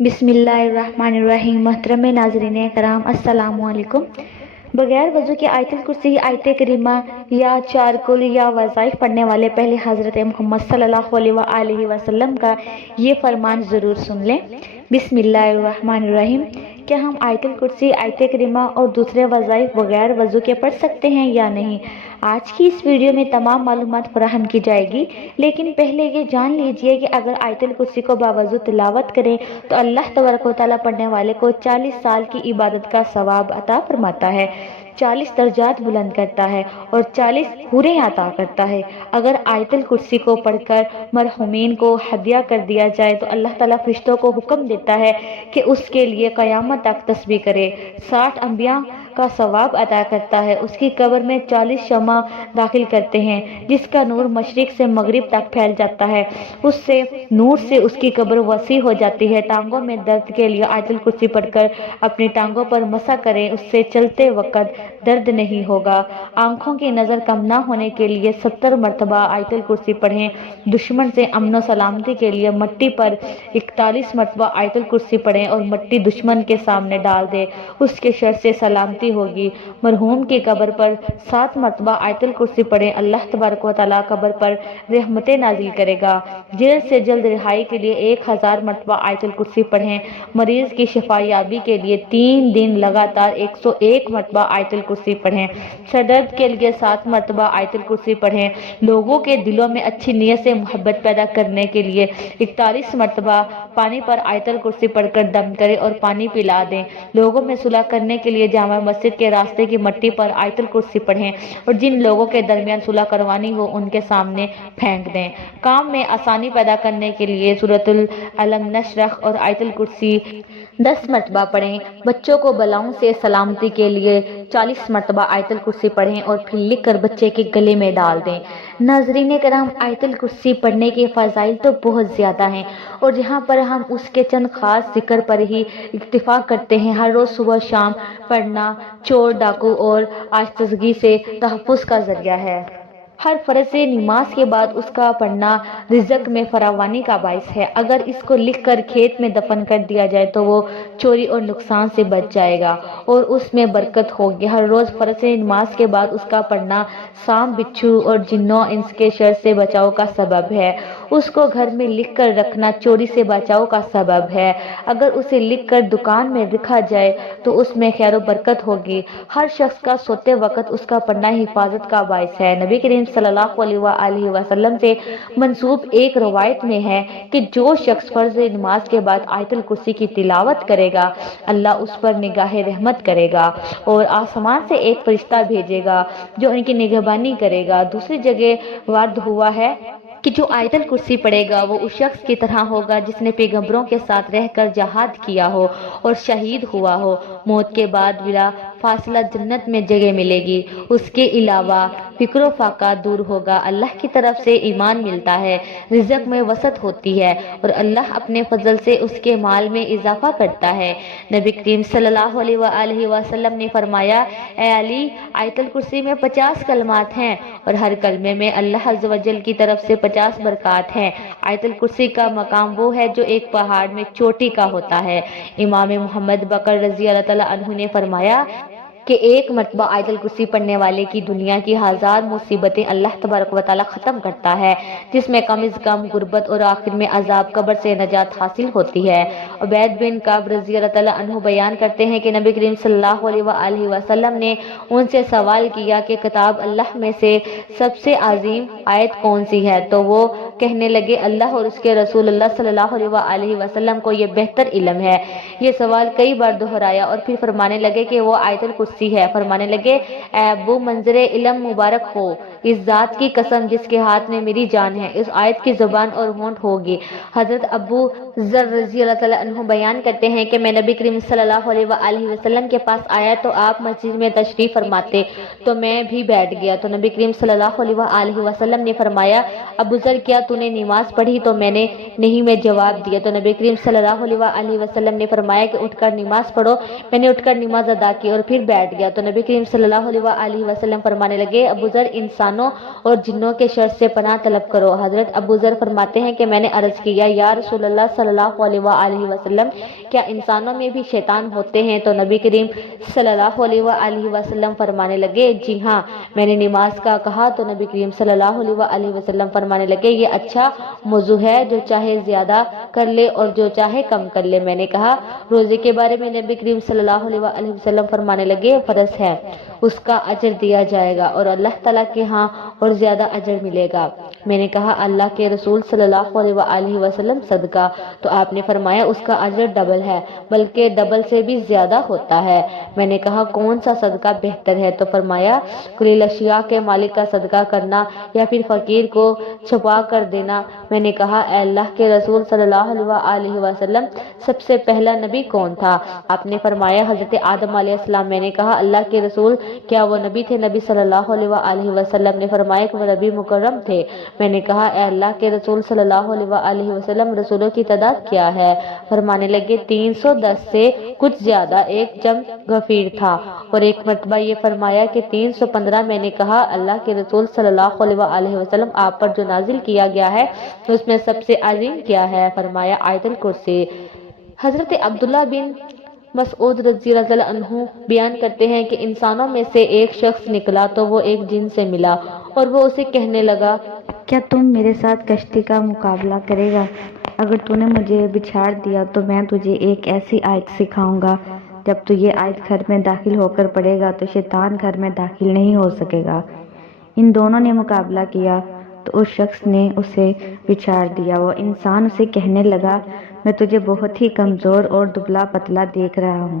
بسم اللہ الرحمن الرحیم۔ محترم ناظرین کرام، السلام علیکم۔ بغیر وضو کے آیت الکرسی، آیت کریمہ یا چارکل یا وظائف پڑھنے والے پہلے حضرت محمد صلی اللہ علیہ وآلہ وسلم کا یہ فرمان ضرور سن لیں۔ بسم اللہ الرحمن الرحیم۔ کیا ہم آیت الکرسی، آیت کریمہ اور دوسرے وظائف بغیر وضو کے پڑھ سکتے ہیں یا نہیں؟ آج کی اس ویڈیو میں تمام معلومات فراہم کی جائے گی، لیکن پہلے یہ جان لیجئے کہ اگر آیت الکرسی کو باوضو تلاوت کریں تو اللہ تبارک و تعالیٰ پڑھنے والے کو 40 سال کی عبادت کا ثواب عطا فرماتا ہے، 40 درجات بلند کرتا ہے اور 40 حوریں عطا کرتا ہے۔ اگر آیت الکرسی کو پڑھ کر مرحومین کو ہدیہ کر دیا جائے تو اللہ تعالیٰ فرشتوں کو حکم دیتا ہے کہ اس کے لیے قیامت تک تسبیح کرے، 60 انبیاء کا ثواب عطا کرتا ہے، اس کی قبر میں 40 شمع داخل کرتے ہیں جس کا نور مشرق سے مغرب تک پھیل جاتا ہے، اس سے نور سے اس کی قبر وسیع ہو جاتی ہے۔ ٹانگوں میں درد کے لیے آیت الکرسی پڑھ کر اپنی ٹانگوں پر مسح کریں، اس سے چلتے وقت درد نہیں ہوگا۔ آنکھوں کی نظر کم نہ ہونے کے لیے 70 مرتبہ آیت الکرسی پڑھیں۔ دشمن سے امن و سلامتی کے لیے مٹی پر 41 مرتبہ آیت الکرسی پڑھیں اور مٹی دشمن کے سامنے ڈال دیں، اس کے شر سے سلامتی ہوگی۔ مرحوم کی قبر پر 7 مرتبہ آیت الکرسی پڑھیں، اللہ تبارک و تعالیٰ قبر پر رحمتیں نازل کرے گا۔ جلد سے جلد رہائی کے لیے 1000 مرتبہ آیت الکرسی پڑھیں۔ مریض کی شفا یابی کے لیے 3 دن لگاتار 101 مرتبہ آیت الکرسی پڑھیں۔ سر درد کے لیے 7 مرتبہ آیت الکرسی پڑھیں۔ لوگوں کے دلوں میں اچھی نیت سے محبت پیدا کرنے کے لیے 41 مرتبہ پانی پر آیت الکرسی پڑھ کر دم کریں اور پانی پلا دیں۔ لوگوں میں صلح کرنے کے لیے جامع مسجد کے راستے کی مٹی پر آیت الکرسی پڑھیں اور جن لوگوں کے درمیان صلح کروانی ہو ان کے سامنے پھینک دیں۔ کام میں آسانی پیدا کرنے کے لیے سورۃ الم نشرح اور آیت الکرسی 10 مرتبہ پڑھیں۔ بچوں کو بلاؤں سے سلامتی کے لیے 40 مرتبہ آیت الکرسی پڑھیں اور پھر لکھ کر بچے کے گلے میں ڈال دیں۔ ناظرین کرام، آیت الکرسی پڑھنے کے فضائل تو بہت زیادہ ہیں اور جہاں پر ہم اس کے چند خاص ذکر پر ہی اکتفا کرتے ہیں۔ ہر روز صبح شام پڑھنا چور ڈاکو اور آشفتگی سے تحفظ کا ذریعہ ہے۔ ہر فرض نماز کے بعد اس کا پڑھنا رزق میں فراوانی کا باعث ہے۔ اگر اس کو لکھ کر کھیت میں دفن کر دیا جائے تو وہ چوری اور نقصان سے بچ جائے گا اور اس میں برکت ہوگی۔ ہر روز فرض نماز کے بعد اس کا پڑھنا سانپ بچھو اور جنوں انس کے شر سے بچاؤ کا سبب ہے۔ اس کو گھر میں لکھ کر رکھنا چوری سے بچاؤ کا سبب ہے۔ اگر اسے لکھ کر دکان میں رکھا جائے تو اس میں خیر و برکت ہوگی۔ ہر شخص کا سوتے وقت اس کا پڑھنا حفاظت کا باعث ہے۔ نبی کریم صلی اللہ علیہ وآلہ وسلم سے منسوب ایک روایت میں ہے کہ جو شخص فرض نماز کے بعد آیت الکرسی کی تلاوت کرے گا اللہ اس پر نگاہ رحمت کرے گا اور آسمان سے ایک فرشتہ بھیجے گا جو ان کی نگہبانی کرے گا۔ دوسری جگہ وارد ہوا ہے کہ جو آیت الکرسی پڑھے گا وہ اس شخص کی طرح ہوگا جس نے پیغمبروں کے ساتھ رہ کر جہاد کیا ہو اور شہید ہوا ہو، موت کے بعد بلا فاصلہ جنت میں جگہ ملے گی۔ اس کے علاوہ فکر و فاقہ دور ہوگا، اللہ کی طرف سے ایمان ملتا ہے، رزق میں وسعت ہوتی ہے اور اللہ اپنے فضل سے اس کے مال میں اضافہ کرتا ہے۔ نبی کریم صلی اللہ علیہ وآلہ وسلم نے فرمایا، اے علی، آیت الکرسی میں 50 کلمات ہیں اور ہر کلمے میں اللہ عز و جل کی طرف سے 50 برکات ہیں۔ آیت الکرسی کا مقام وہ ہے جو ایک پہاڑ میں چوٹی کا ہوتا ہے۔ امام محمد بقر رضی اللہ تعالیٰ عنہ نے فرمایا کہ ایک مرتبہ آیت الکرسی پڑھنے والے کی دنیا کی 1000 مصیبتیں اللہ تبارک و تعالیٰ ختم کرتا ہے، جس میں کم از کم غربت اور آخر میں عذاب قبر سے نجات حاصل ہوتی ہے۔ عبید بن کعب رضی اللہ تعالیٰ عنہ بیان کرتے ہیں کہ نبی کریم صلی اللہ علیہ وآلہ وسلم نے ان سے سوال کیا کہ کتاب اللہ میں سے سب سے عظیم آیت کون سی ہے؟ تو وہ کہنے لگے اللہ اور اس کے رسول اللہ صلی اللہ علیہ وآلہ وسلم کو یہ بہتر علم ہے۔ یہ سوال کئی بار دہرایا اور پھر فرمانے لگے کہ وہ آیت الکرسی ہے۔ فرمانے لگے، اے ابو منظر علم مبارک ہو، اس ذات کی قسم جس کے ہاتھ میں میری جان ہے، اس آیت کی زبان اور ہونٹ ہوگی۔ حضرت ابو ذر رضی اللہ تعالیٰ عنہ بیان کرتے ہیں کہ میں نبی کریم صلی اللہ علیہ وآلہ وسلم کے پاس آیا تو آپ مسجد میں تشریف فرماتے تو میں بھی بیٹھ گیا، تو نبی کریم صلی اللہ علیہ وآلہ وسلم نے فرمایا، ابو ذر کیا تو نے نماز پڑھی؟ تو میں نے نہیں میں جواب دیا۔ تو نبی کریم صلی اللہ علیہ وسلم نے فرمایا کہ اٹھ کر نماز پڑھو۔ میں نے اٹھ کر نماز ادا کی اور پھر بیٹھ گیا۔ تو نبی کریم صلی اللہ علیہ وسلم فرمانے لگے، ابو ذر انسانوں اور جنوں کے شر سے پناہ طلب کرو۔ حضرت ابو ذر فرماتے ہیں کہ میں نے عرض کیا، یا رسول اللہ صلی اللہ علیہ وسلم، کیا انسانوں میں بھی شیطان ہوتے ہیں؟ تو نبی کریم صلی اللہ علیہ وسلم فرمانے لگے، جی ہاں۔ میں نے نماز کا کہا تو نبی کریم صلی اللہ علیہ وسلم فرمانے لگے، یہ اچھا موضوع ہے، جو چاہے زیادہ کر لے اور جو چاہے کم کر لے۔ میں نے کہا، روزے کے بارے میں نبی کریم صلی اللہ علیہ وسلم فرمانے لگے، فرض ہے، اس کا اجر دیا جائے گا اور اللہ تعالیٰ کے ہاں اور زیادہ اجر ملے گا۔ میں نے کہا، اللہ کے رسول صلی اللہ علیہ وسلم، صدقہ؟ تو آپ نے فرمایا، اس کا اجر ڈبل ہے، بلکہ ڈبل سے بھی زیادہ ہوتا ہے۔ میں نے کہا، کون سا صدقہ بہتر ہے؟ تو فرمایا، کلیل اشیاء کے مالک کا صدقہ کرنا یا پھر فقیر کو چھپا کر دینا۔ میں نے کہا، اے اللہ کے رسول صلی اللہ علیہ وسلم، سب سے پہلا نبی کون تھا؟ آپ نے فرمایا، حضرت آدم علیہ السلام۔ میں نے کہا، اللہ کے رسول، کیا وہ نبی تھے؟ نبی صلی اللہ علیہ وسلم نے فرمایا کہ وہ نبی مکرم تھے۔ میں نے کہا، اے اللہ کے رسول صلی اللہ علیہ وسلم، رسولوں کی تعداد کیا ہے؟ فرمانے لگے، 310 سے کچھ زیادہ۔ ایک جم غفیر تھا اور ایک مرتبہ یہ فرمایا کہ 315۔ میں نے کہا، اللہ کے رسول صلی اللہ علیہ وسلم، آپ پر جو نازل کیا گیا ہے اس میں سب سے عظیم کیا ہے؟ فرمایا، آیت الکرسی۔ حضرت عبداللہ بن مسعود رضی اللہ عنہ بیان کرتے ہیں کہ انسانوں میں سے ایک شخص نکلا تو وہ ایک جن سے ملا اور وہ اسے کہنے لگا، کیا تم میرے ساتھ کشتی کا مقابلہ کرے گا؟ اگر تو نے مجھے بچھاڑ دیا تو میں تجھے ایک ایسی آیت سکھاؤں گا، جب تو یہ آیت گھر میں داخل ہو کر پڑے گا تو شیطان گھر میں داخل نہیں ہو سکے گا۔ ان دونوں نے مقابلہ کیا تو اس شخص نے اسے بچھاڑ دیا۔ وہ انسان اسے کہنے لگا، میں تجھے بہت ہی کمزور اور دبلا پتلا دیکھ رہا ہوں،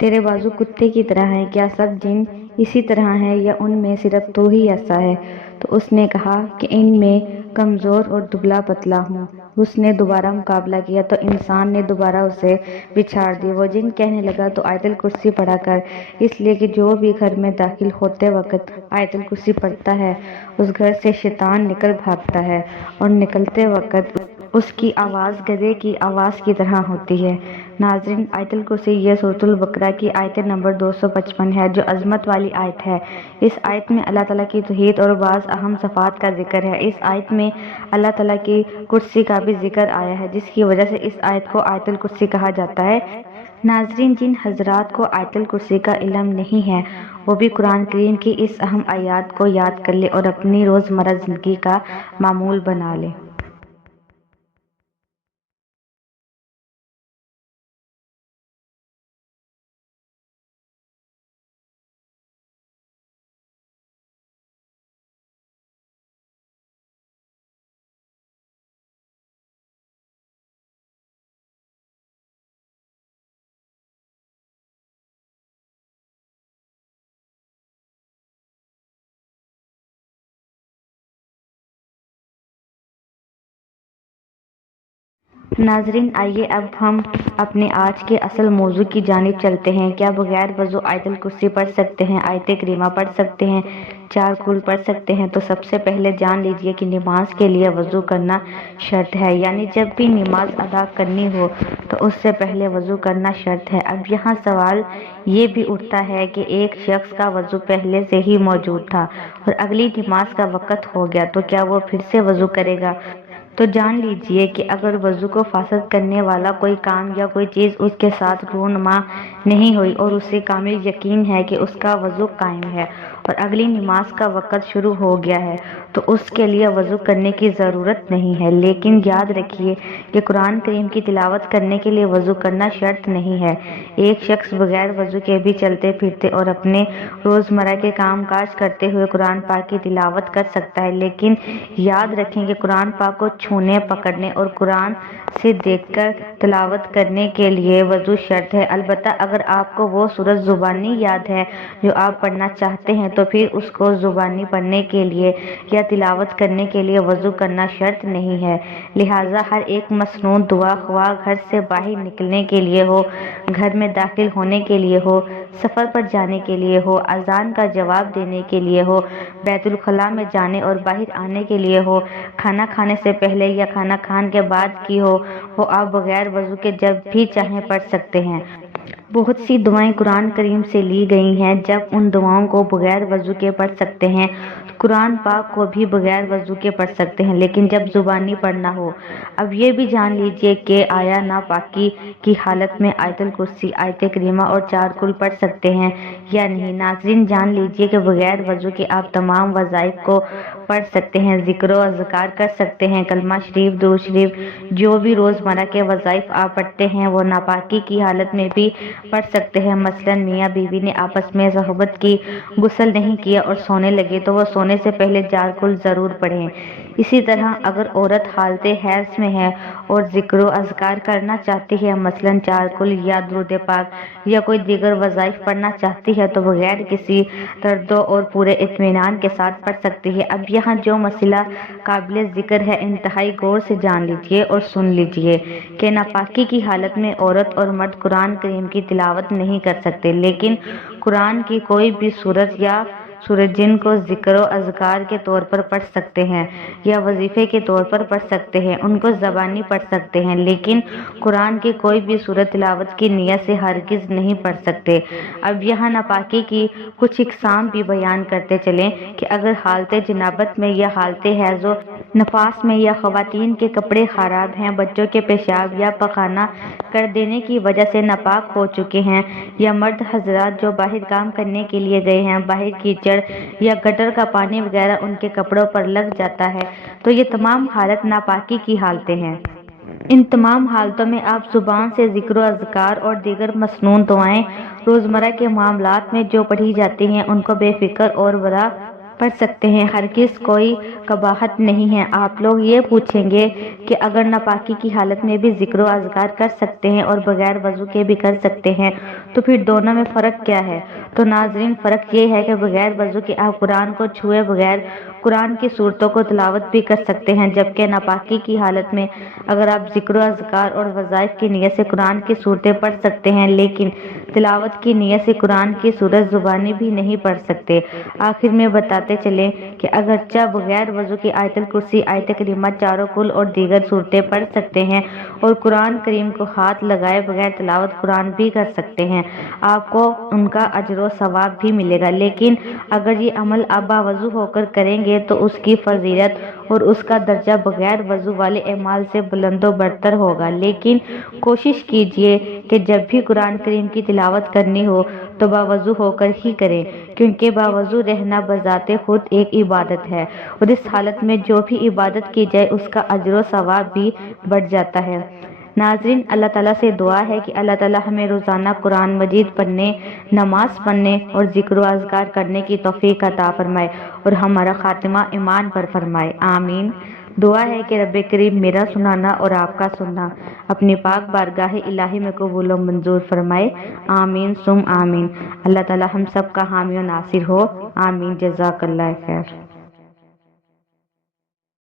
تیرے بازو کتے کی طرح ہیں، کیا سب جن اسی طرح ہیں یا ان میں صرف تو ہی ایسا ہے؟ تو اس نے کہا کہ ان میں کمزور اور دبلا پتلا ہوں۔ اس نے دوبارہ مقابلہ کیا تو انسان نے دوبارہ اسے بچھاڑ دی۔ وہ جن کہنے لگا، تو آیت الکرسی پڑھا کر، اس لیے کہ جو بھی گھر میں داخل ہوتے وقت آیت الکرسی پڑھتا ہے اس گھر سے شیطان نکل بھاگتا ہے اور نکلتے وقت اس کی آواز گدھے کی آواز کی طرح ہوتی ہے۔ ناظرین، آیت الکرسی یہ سورۃ البقرہ کی آیت نمبر 255 ہے، جو عظمت والی آیت ہے۔ اس آیت میں اللہ تعالیٰ کی توحید اور بعض اہم صفات کا ذکر ہے۔ اس آیت میں اللہ تعالیٰ کی کرسی کا بھی ذکر آیا ہے، جس کی وجہ سے اس آیت کو آیت الکرسی کہا جاتا ہے۔ ناظرین، جن حضرات کو آیت الکرسی کا علم نہیں ہے وہ بھی قرآن کریم کی اس اہم آیات کو یاد کر لے اور اپنی روزمرہ زندگی کا معمول بنا لے۔ ناظرین، آئیے اب ہم اپنے آج کے اصل موضوع کی جانب چلتے ہیں۔ کیا بغیر وضو آیت الکرسی پڑھ سکتے ہیں؟ آیت کریمہ پڑھ سکتے ہیں؟ 4 کل پڑھ سکتے ہیں؟ تو سب سے پہلے جان لیجئے کہ نماز کے لیے وضو کرنا شرط ہے، یعنی جب بھی نماز ادا کرنی ہو تو اس سے پہلے وضو کرنا شرط ہے۔ اب یہاں سوال یہ بھی اٹھتا ہے کہ ایک شخص کا وضو پہلے سے ہی موجود تھا اور اگلی نماز کا وقت ہو گیا تو کیا وہ پھر سے وضو کرے گا؟ تو جان لیجئے کہ اگر وضو کو فاسد کرنے والا کوئی کام یا کوئی چیز اس کے ساتھ رونما نہیں ہوئی اور اسے کامل یقین ہے کہ اس کا وضو قائم ہے اور اگلی نماز کا وقت شروع ہو گیا ہے تو اس کے لیے وضو کرنے کی ضرورت نہیں ہے۔ لیکن یاد رکھیے کہ قرآن کریم کی تلاوت کرنے کے لیے وضو کرنا شرط نہیں ہے۔ ایک شخص بغیر وضو کے بھی چلتے پھرتے اور اپنے روزمرہ کے کام کاج کرتے ہوئے قرآن پاک کی تلاوت کر سکتا ہے، لیکن یاد رکھیں کہ قرآن پاک کو چھونے، پکڑنے اور قرآن سے دیکھ کر تلاوت کرنے کے لیے وضو شرط ہے۔ البتہ اگر آپ کو وہ سورت زبانی یاد ہے جو آپ پڑھنا چاہتے ہیں تو پھر اس کو زبانی پڑھنے کے لیے یا تلاوت کرنے کے لیے وضو کرنا شرط نہیں ہے۔ لہٰذا ہر ایک مسنون دعا، خواہ گھر سے باہر نکلنے کے لیے ہو، گھر میں داخل ہونے کے لیے ہو، سفر پر جانے کے لیے ہو، اذان کا جواب دینے کے لیے ہو، بیت الخلاء میں جانے اور باہر آنے کے لیے ہو، کھانا کھانے سے پہلے یا کھانا کھانے کے بعد کی ہو آپ بغیر وضو کے جب بھی چاہیں پڑھ سکتے ہیں۔ بہت سی دعائیں قرآن کریم سے لی گئی ہیں، جب ان دعاؤں کو بغیر وضو کے پڑھ سکتے ہیں تو قرآن پاک کو بھی بغیر وضو کے پڑھ سکتے ہیں، لیکن جب زبانی پڑھنا ہو۔ اب یہ بھی جان لیجئے کہ آیا ناپاکی کی حالت میں آیت الکرسی، آیت کریمہ اور 4 کل پڑھ سکتے ہیں یا نہیں۔ ناظرین جان لیجئے کہ بغیر وضو کے آپ تمام وظائف کو پڑھ سکتے ہیں، ذکر و اذکار کر سکتے ہیں، کلمہ شریف، درود شریف، جو بھی روزمرہ کے وظائف آپ پڑھتے ہیں وہ ناپاکی کی حالت میں بھی پڑھ سکتے ہیں۔ مثلا میاں بیوی نے آپس میں صحبت کی، غسل نہیں کیا اور سونے لگے تو وہ سونے سے پہلے 4 کل ضرور پڑھیں۔ اسی طرح اگر عورت حالت حیض میں ہے اور ذکر و اذکار کرنا چاہتی ہے، مثلا 4 کل یا درود پاک یا کوئی دیگر وظائف پڑھنا چاہتی ہے تو بغیر کسی تردد اور پورے اطمینان کے ساتھ پڑھ سکتی ہے۔ اب یہاں جو مسئلہ قابل ذکر ہے انتہائی غور سے جان لیجئے اور سن لیجئے کہ ناپاکی کی حالت میں عورت اور مرد قرآن کریم کی تلاوت نہیں کر سکتے، لیکن قرآن کی کوئی بھی سورت یا سورت جن کو ذکر و اذکار کے طور پر پڑھ سکتے ہیں یا وظیفے کے طور پر پڑھ سکتے ہیں، ان کو زبانی پڑھ سکتے ہیں، لیکن قرآن کی کوئی بھی سورت تلاوت کی نیت سے ہرگز نہیں پڑھ سکتے۔ اب یہاں ناپاکی کی کچھ اقسام بھی بیان کرتے چلیں کہ اگر حالت جنابت میں یا حالت حیض و نفاس میں یا خواتین کے کپڑے خراب ہیں، بچوں کے پیشاب یا پخانہ کر دینے کی وجہ سے ناپاک ہو چکے ہیں، یا مرد حضرات جو باہر کام کرنے کے لیے گئے ہیں، باہر کیچڑ یا گٹر کا پانی وغیرہ ان کے کپڑوں پر لگ جاتا ہے، تو یہ تمام حالت ناپاکی کی حالتیں ہیں۔ ان تمام حالتوں میں آپ زبان سے ذکر و اذکار اور دیگر مسنون دعائیں روزمرہ کے معاملات میں جو پڑھی جاتی ہیں ان کو بے فکر اور ورع پڑھ سکتے ہیں، ہرگز کوئی قباحت نہیں ہے۔ آپ لوگ یہ پوچھیں گے کہ اگر ناپاکی کی حالت میں بھی ذکر و اذکار کر سکتے ہیں اور بغیر وضو کے بھی کر سکتے ہیں تو پھر دونوں میں فرق کیا ہے؟ تو ناظرین فرق یہ ہے کہ بغیر وضو کے آپ قرآن کو چھوئے بغیر قرآن کی صورتوں کو تلاوت بھی کر سکتے ہیں، جبکہ ناپاکی کی حالت میں اگر آپ ذکر و اذکار اور وظائف کی نیت سے قرآن کی صورتیں پڑھ سکتے ہیں لیکن تلاوت کی نیت سے قرآن کی صورت زبانی بھی نہیں پڑھ سکتے۔ آخر میں بتاتے چلیں کہ اگرچہ بغیر وضو کی آیت الکرسی، آیت کریمہ، 4 کل اور دیگر صورتیں پڑھ سکتے ہیں اور قرآن کریم کو ہاتھ لگائے بغیر تلاوت قرآن بھی کر سکتے ہیں، آپ کو ان کا اجر و ثواب بھی ملے گا، لیکن اگر یہ عمل آپ باوضو ہو کر کریں گے تو اس کی فضیلت اور اس کا درجہ بغیر وضو والے اعمال سے بلند و برتر ہوگا۔ لیکن کوشش کیجئے کہ جب بھی قرآن کریم کی تلاوت کرنی ہو تو باوضو ہو کر ہی کریں، کیونکہ باوضو رہنا بذات خود ایک عبادت ہے اور اس حالت میں جو بھی عبادت کی جائے اس کا اجر و ثواب بھی بڑھ جاتا ہے۔ ناظرین اللہ تعالیٰ سے دعا ہے کہ اللہ تعالیٰ ہمیں روزانہ قرآن مجید پڑھنے، نماز پڑھنے اور ذکر و اذکار کرنے کی توفیق عطا فرمائے اور ہمارا خاتمہ ایمان پر فرمائے، آمین۔ دعا ہے کہ رب کریم میرا سنانا اور آپ کا سننا اپنی پاک بارگاہ الہی میں قبول و منظور فرمائے، آمین ثم آمین۔ اللہ تعالیٰ ہم سب کا حامی و ناصر ہو، آمین۔ جزاک اللہ خیر۔